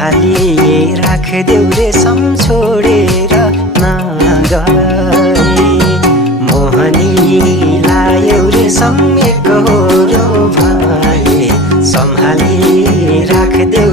सम्हाली राखदेऊ रेशम छोडेर नगए मोहनी लायौ रेशम एकहोरो भए सम्हाली राखदेऊ